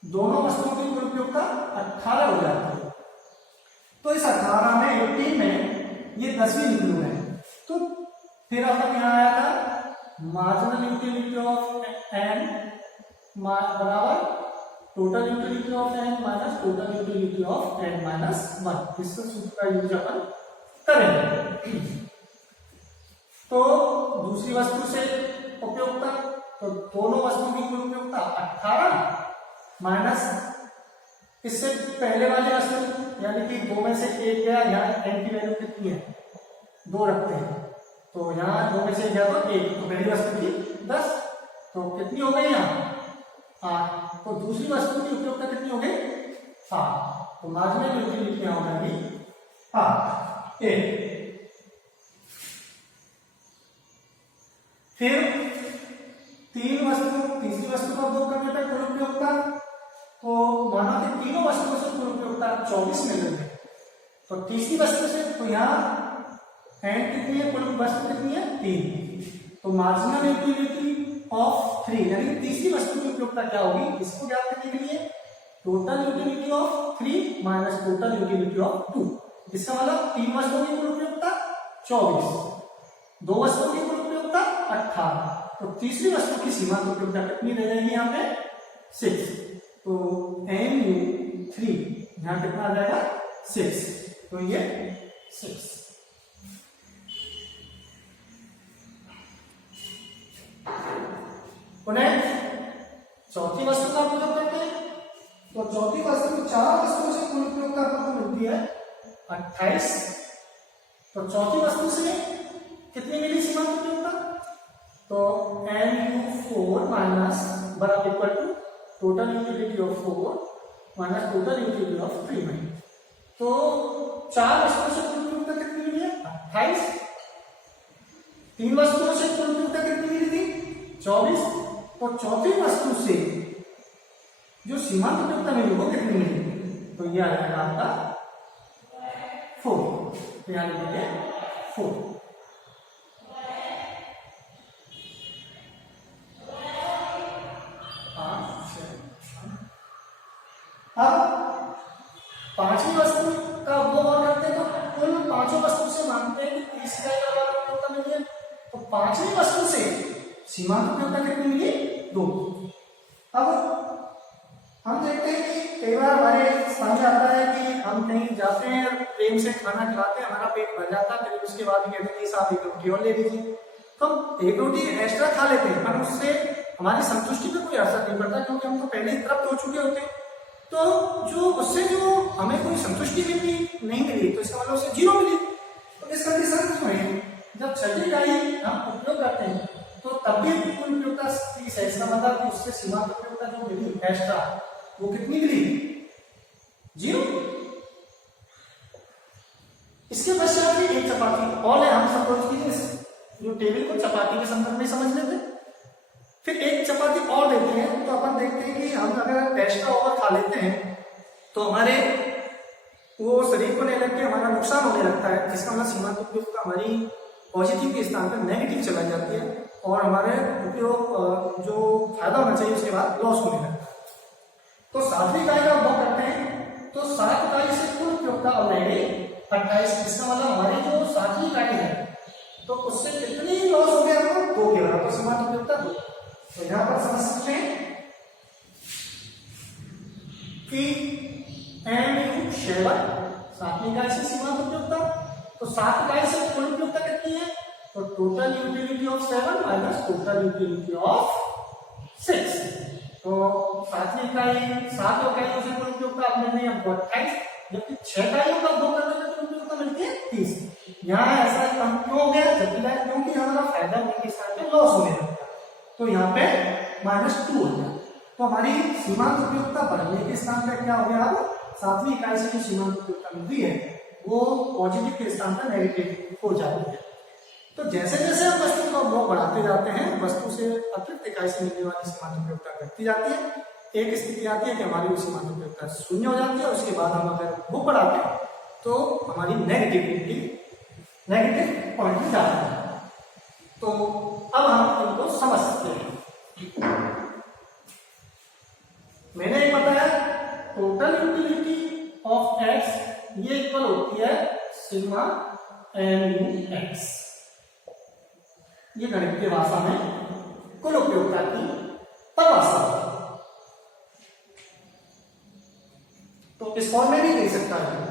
दोनों वस्तुओं की कुल उपयोगिता 18 हो जाती है। तो इस 18 में 18 में ये 10वीं निकलू है, तो फिर अपन यहाँ आया था मार्जिनल यूटिलिटी ऑफ एन बराबर total utility of N minus total utility of N minus 1। इस सूत्र का यूज अपन करेंगे। तो दूसरी वस्तु से उपयोगिता, तो दोनों वस्तुओं की कुल उपयोगिता 18 माइनस इससे पहले वाले वस्तु यानी कि 2 में से 1 गया, यहाँ एन की वैल्यू कितनी है 2 रखते हैं, तो यहाँ 2 में से गया तो 1, तो पहली वस्तु की 10, तो कितनी हो गई यहाँ 8। तो दूसरी वस्तु की उपयोगिता कितनी हो गई 8, तो मार्जिनल यूटिलिटी यहाँ हो जाएगी 8 1। फिर तीसरी वस्तु का उपयोग करने पर कुल उपयोगिता, तो माना कि तीनों वस्तुओं से कुल उपयोगिता 24 मिल रही है, तो तीसरी वस्तु से, तो यहाँ एन कितनी है, कुल वस्तु कितनी है 3, तो मार्जिनल यूटिलिटी ऑफ 3 यानी तीसरी वस्तु की उपयोगिता क्या होगी, इसको ज्ञात करने के लिए total utility of 3 minus total utility of 2। इसका मतलब 3 वस्तुओं की कुल उपयोगिता 24, 2 वस्तुओं की कुल उपयोगिता 18, तो तीसरी वस्तु की सीमांत उपयोगिता कितनी रह जाएगी यहाँ पे 6, तो NU3 यहाँ कितना आ जाएगा 6, तो ये 6। उन्हें चौथी वस्तु का उपयोग करते हैं, तो चौथी वस्तु 4 वस्तुओं से कुल उपयोगिता आपको मिलती है 28, तो चौथी वस्तु से कितनी मिली सीमांत उपयोगिता, तो NU4 माइनस बराबर equal to total utility of 4 minus total utility of 3 में, तो 4 वस्तुओं से कुल उपयोगिता कितनी मिली है 28, 3 वस्तुओं से कुल उपयोगिता कितनी मिली थी 24, तो चौथी वस्तु से जो सीमांत उपयोगिता मिली वो कितनी मिली, तो यह आ जाएगा आपका 4, तो यहाँ लिखेंगे 4। अब पांचवी वस्तु का उपयोग और करते हैं, तो कुल 5 वस्तु से मानते हैं कि 30 इकाई का उपयोगिता मिली है, तो पांचवी वस्तु से सीमांत उपयोगिता कितनी मिली 2। अब हम देखते हैं कि कई बार हमारे सामने आता है कि हम कहीं जाते हैं, प्रेम से खाना खिलाते हैं, हमारा पेट भर जाता है, फिर उसके बाद कहते हैं साहब 1 रोटी और ले लीजिए, तो हम 1 रोटी एक्स्ट्रा खा लेते हैं, पर उससे हमारी संतुष्टि पे कोई असर नहीं पड़ता, क्योंकि हम तो पहले ही तृप्त हो चुके होते हैं। तो जो उससे जो हमें कोई संतुष्टि मिली नहीं मिली, तो इसका मतलब उससे 0 मिली, तो इस कंडीशन में जब छठी इकाई हम उपयोग करते हैं तो तब भी कुल उपयोगिता 30 है। इसका मतलब कि उससे सीमांत उपयोगिता जो मिली एक्स्ट्रा वो कितनी मिली? 0। इसके पश्चात भी एक चपाती और है, हम सपोज कीजिए जो टेबल को चपाती के संदर्भ में समझ लेते हैं। फिर एक चपाती और देते हैं तो अपन देखते हैं कि हम अगर एक्स्ट्रा और खा लेते हैं तो हमारे वो शरीर को नहीं लगते, हमारा नुकसान होने लगता है, जिसका मतलब सीमांत उपयोगिता हमारी पॉजिटिव के स्थान पर नेगेटिव चला जाती है और हमारे उपयोग जो फायदा होना चाहिए उसके बाद लॉस होने लगता है। तो 7वीं इकाई का उपयोग करते हैं तो 7 इकाई से कुल उपयोगिता ऑलरेडी 28। इसका मतलब हमारी जो 7वीं इकाई है तो उससे कितनी लॉस हो गया? हमको 2 के बराबर, तो सीमांत उपयोगिता 2। तो यहां पर समझ सकते हैं कि M 7 7वीं इकाई से सीमांत उपयोगिता, तो 7 इकाई से कुल उपयोगिता कितनी है? तो total utility of 7 minus total utility of 6। तो 7वीं इकाई 7 इकाइयों से कुल उपयोगिता आपने नहीं हमको 28, जबकि 6 इकाइयों का उपयोग करने में कुल उपयोगिता मिलती है 30। यहाँ ऐसा कम क्यों हो गया? जबकि क्योंकि हमारा फायदा होने के साथ में लॉस होने लगता है, तो यहाँ पे -2 हो गया। तो हमारी सीमांत उपयोगिता बढ़ने के स्थान पर क्या हो गया? अब 7वीं इकाई से जो सीमांत उपयोगिता मिलती है वो पॉजिटिव के स्थान पर नेगेटिव हो जाती है। तो जैसे जैसे हम वस्तु का उपभोग बढ़ाते जाते हैं, वस्तु से अतिरिक्त इकाई से मिलने वाली सीमांत उपयोगिता घटती जाती है। एक स्थिति आती है कि हमारी सीमांत उपयोगिता 0 हो जाती है, उसके बाद हम अगर उपभोग बढ़ाते हैं तो हमारी नेगेटिव पॉइंट में जाती है। तो अब हम इनको समझ सकते हैं। मैंने ये बताया टोटल यूटिलिटी ऑफ x ये इक्वल होती है सिग्मा mu(x). ये गणित की भाषा में कुल उपयोगिता की परिभाषा है। तो इस फॉर्म में भी दे सकता है।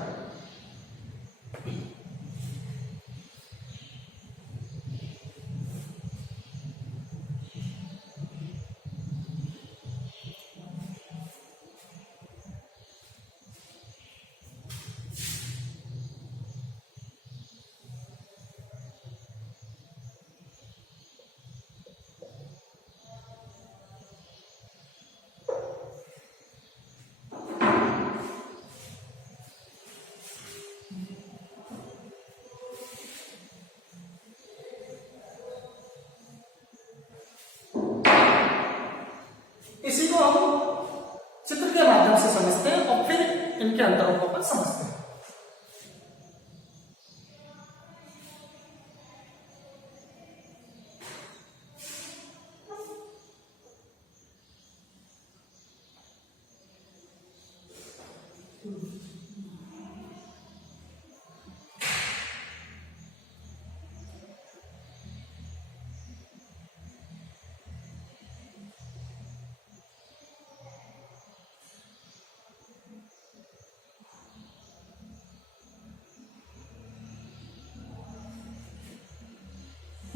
इसी को हम चित्र के माध्यम से समझते हैं और फिर इनके अंतरों को समझते हैं।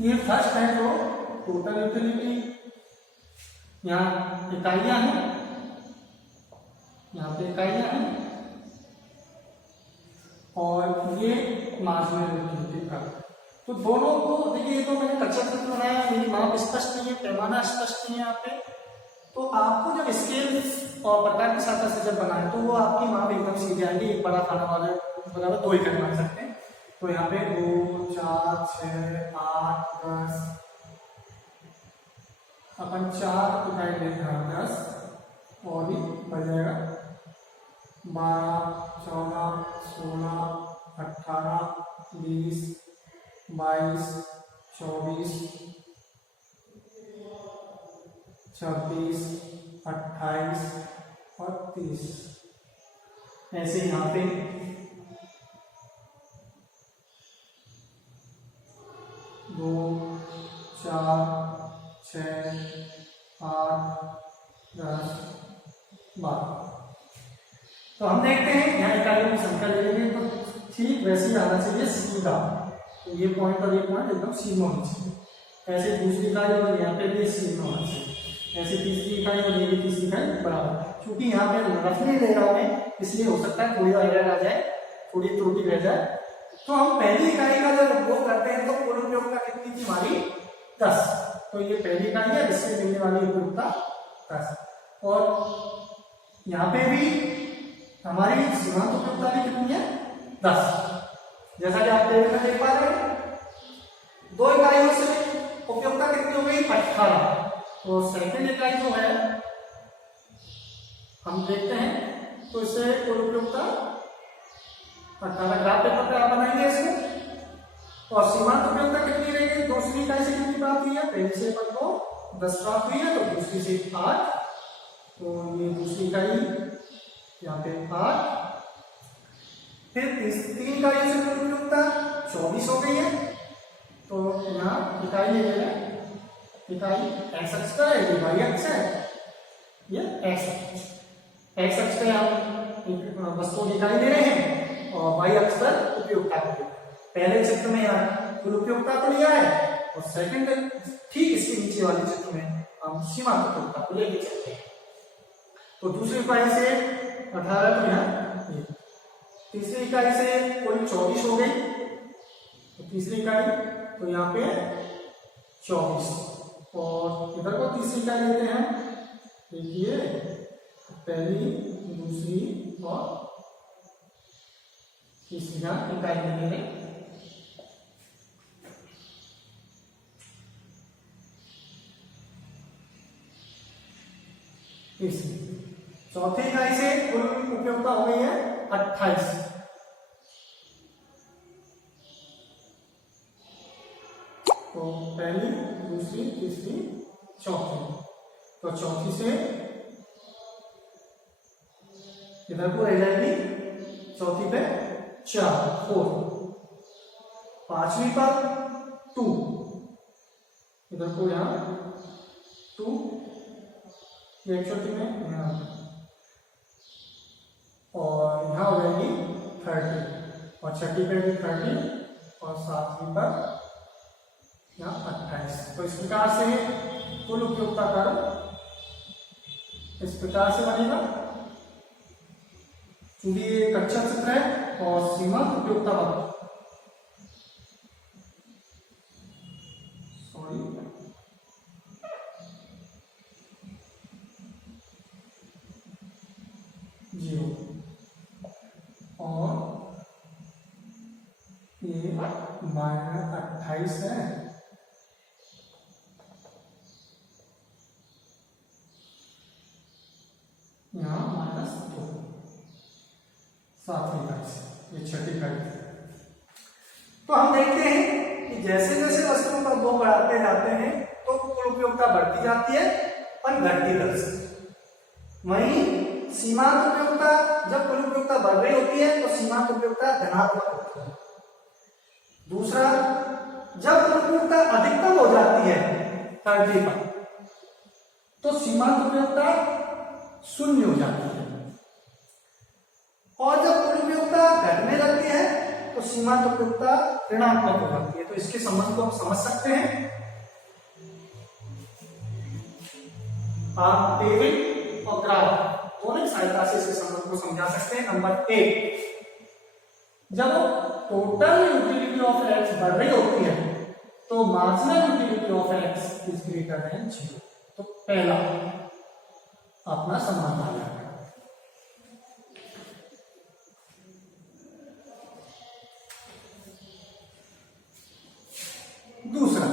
ये फर्स्ट है जो टोटल यूटिलिटी, यहाँ इकाइयां हैं, यहाँ पे इकाइयां हैं और ये मार्जिनल यूटिलिटी का। तो दोनों को देखिए, ये तो मैंने कच्चा चित्र बनाया, मेरी माप स्पष्ट नहीं है, पैमाना स्पष्ट नहीं है यहाँ पे। तो आपको जब स्केल और प्रकार की सहायता से जब बनाए तो वो आपकी माप एकदम सीधी आएगी। एक बड़ा खाना वाले बराबर 2 इकाई बना सकते हैं। तो यहाँ पे 2, 4, 6, 8, 10 अपन 4 इकाई लेते हैं, 10 और भी बढ़ जाएगा 12, 14, 16, 18, 20, 22, 24, 26, 28 और 30। ऐसे यहाँ पे 2, 4, 6, 8, 10, 12। तो हम देखते हैं यहाँ इकाइयों की संख्या ले लेंगे तो ठीक वैसे ही आना चाहिए सीधा। तो ये पॉइंट और ये पॉइंट एकदम सीधा होना चाहिए। ऐसे दूसरी इकाई और यहाँ पे भी सीधा होना चाहिए। ऐसे तीसरी इकाई और ये भी तीसरी इकाई बराबर। क्योंकि यहाँ पे रफली ले रहा हूँ मैं, इसलिए हो सकता है थोड़ी एरर आ जाए, थोड़ी त्रुटि रह जाए। तो हम पहली इकाई का जब उपयोग करते हैं तो कुल उपयोगिता कितनी थी हमारी 10। तो ये पहली इकाई है, इससे मिलने वाली उपयोगिता 10। और यहाँ पे भी हमारी सीमांत उपयोगिता भी कितनी है 10। जैसा कि आप टेबल में देख पा रहे हैं, 2 इकाइयों से उपयोगिता कितनी हो गई 18। तो सेकंड इकाई जो है हम देखते हैं, तो इससे कुल उपयोगिता 18 ग्राफ पेपर पे आप बनाएंगे इसको। और सीमांत उपयोगिता कितनी रहेगी, दूसरी इकाई से कितनी प्राप्त हुई है, पहली से अपन को 10 प्राप्त हुई है, तो दूसरी से 8। तो ये दूसरी इकाई यहाँ पे 8। फिर तीन इकाइयों से कुल उपयोगिता 24 हो गई है। तो यहाँ इकाई ले रहे हैं, इकाई एक्स अक्ष का है, ये वाई अक्ष है, ये एक्स अक्ष। एक्स अक्ष पे हम वस्तु की इकाई ले रहे हैं और वाई अक्ष पर उपयोगिता को। पहले चित्र में यहाँ कुल उपयोगिता को लिया है और सेकंड ठीक इसके नीचे वाले चित्र में हम सीमांत उपयोगिता को लेके चलते हैं। तो दूसरी इकाई से 18, तो यहाँ तीसरी इकाई से कुल 24 हो गई। तो तीसरी इकाई तो यहाँ पे 24 और इधर को तीसरी इकाई लेते हैं। देखिए पहली, दूसरी और तीसरी इकाई लेने में तीसरी, चौथी इकाई से कुल उपयोगिता हो गई है 28। तो पहली, दूसरी, तीसरी, चौथी। तो चौथी से इधर को रह जाएगी, चौथी पे 4 पांचवी पर 2, इधर को यहाँ 2, एक छोटी में यहाँ, और यहाँ हो जाएगी 30 और छठी पे भी 30 और सातवीं पर यहाँ 28। तो इस प्रकार से कुल उपयोगिता का इस प्रकार से बनेगा। क्योंकि ये एक अच्छा चित्र है और सीमांत उपयोगिता जीरो और ये -28 है। यहाँ -2 सातवीं इकाई से, ये छठी इकाई। तो हम देखते हैं कि जैसे जैसे वस्तुओं का उपभोग बढ़ाते जाते हैं तो कुल उपयोगिता बढ़ती जाती है और घटती दर से। वहीं सीमांत उपयोगिता, जब कुल उपयोगिता बढ़ रही होती है तो सीमांत उपयोगिता धनात्मक होती है। दूसरा, जब कुल उपयोगिता अधिकतम हो जाती है 30 पर, तो सीमांत उपयोगिता 0 हो जाती है। और जब कुल उपयोगिता घटने लगती है तो सीमांत उपयोगिता ऋणात्मक हो जाती है। तो इसके संबंध को हम समझ सकते हैं। आप टेबल और ग्राफ दोनों की सहायता से इसके संबंध को समझा सकते हैं। नंबर 1, जब टोटल यूटिलिटी ऑफ एक्स बढ़ रही होती है तो marginal utility of x is greater than 0। तो पहला अपना संबंध आ जाएगा। दूसरा,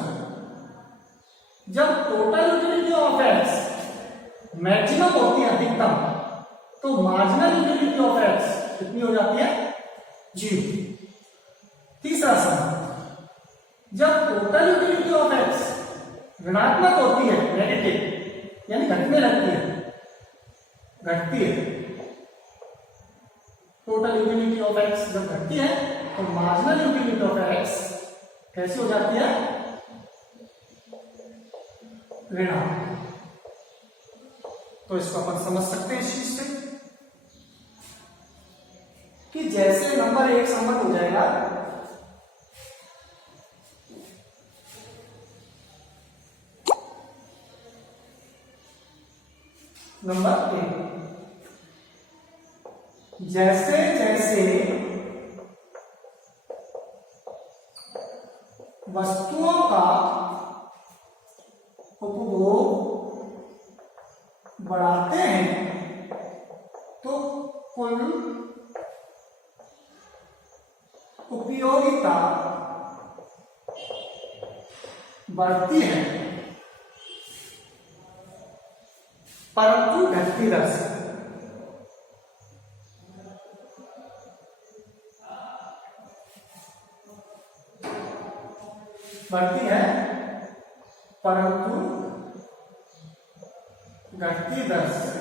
जब total utility of x maximum होती है, अधिकतम, तो मार्जिनल यूटिलिटी ऑफ एक्स कितनी हो जाती है 0। तीसरा संबंध, जब टोटल यूटिलिटी ऑफ एक्स ऋणात्मक होती है, नेगेटिव यानी घटने लगती है, घटती है, टोटल यूटिलिटी ऑफ एक्स जब घटती है तो मार्जिनल यूटिलिटी ऑफ एक्स कैसी हो जाती है ऋणात्मक। तो इसको अपन समझ सकते हैं इस चीज से कि जैसे नंबर 1 संबंध हो जाएगा नंबर 1, जैसे जैसे हैं तो कुल उपयोगिता बढ़ती है, परंतु घटती दर से। बढ़ती है परंतु घटती दर से।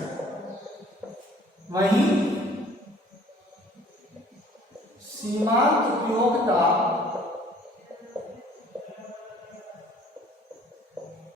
वहीं सीमांत उपयोगिता